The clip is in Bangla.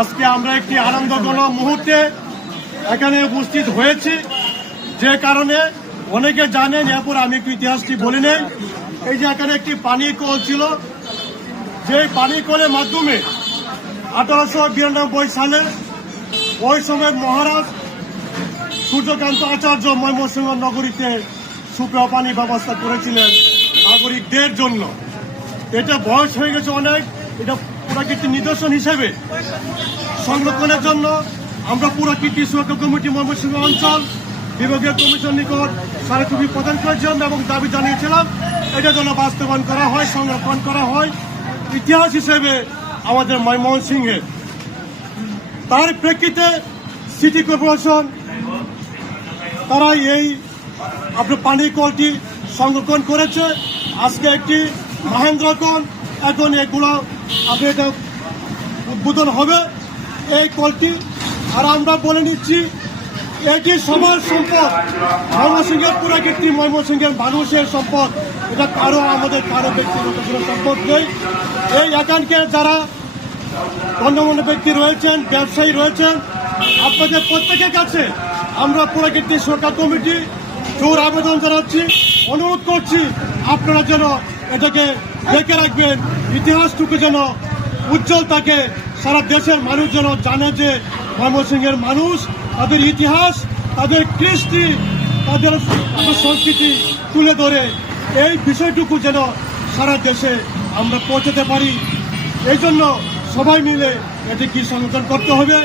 আজকে আমরা একটি আনন্দঘন মুহূর্তে এখানে উপস্থিত হয়েছি, যে কারণে অনেকে জানেন। এরপর আমি একটু ইতিহাসটি বলে নেই। এই যে এখানে একটি পানি কল ছিল, যে পানি কলের মাধ্যমে 1892 সালে ওই সময় মহারাজ সূর্যকান্ত আচার্য ময়মনসিংহ নগরীতে সুপেয় পানি ব্যবস্থা করেছিলেন নাগরিকদের জন্য। এটা বয়স হয়ে গেছে অনেক, এটা পুরাকীর্তির নিদর্শন হিসেবে সংরক্ষণের জন্য আমরা পুরাকীর্তি সুরক্ষা কমিটি ময়মনসিংহ অঞ্চল বিভাগীয় কমিশন নিকট স্মারকলিপি প্রদান করেছিলাম এবং দাবি জানিয়েছিলাম এটা যেন বাস্তবায়ন করা হয়, সংরক্ষণ করা হয় ইতিহাস হিসেবে আমাদের ময়মনসিংহে। তার প্রেক্ষিতে সিটি কর্পোরেশন তারা এই আপনার পানির কলটি সংরক্ষণ করেছে। আজকে একটি মহেন্দ্রক্ষণ, এখন এগুলো আপনি এটা উদ্বোধন হবে এই কলটি। আর আমরা বলে নিচ্ছি এটি সবার সম্পদ, ময়মনসিংহের পুরাকীর্তি ময়মনসিংহের মানুষের সম্পদ, এটা আমাদের কারো ব্যক্তিগত কোনো সম্পদ নেই। এই এখানকার যারা গণ্যমান্য ব্যক্তি রয়েছেন, ব্যবসায়ী রয়েছেন, আপনাদের প্রত্যেকের কাছে আমরা পুরাকীর্তি সুরক্ষা কমিটি জোর আবেদন জানাচ্ছি, অনুরোধ করছি আপনারা যেন এটাকে দেখে রাখবেন, ইতিহাসটুকু যেন উজ্জ্বল থাকে, সারা দেশের মানুষ যেন জানে যে ময়মনসিংহের মানুষ তাদের ইতিহাস, তাদের কৃষ্টি, তাদের সংস্কৃতি তুলে ধরে এই বিষয়টুকু যেন সারা দেশে আমরা পৌঁছাতে পারি। এই জন্য সবাই মিলে এটিকে সংরক্ষণ করতে হবে।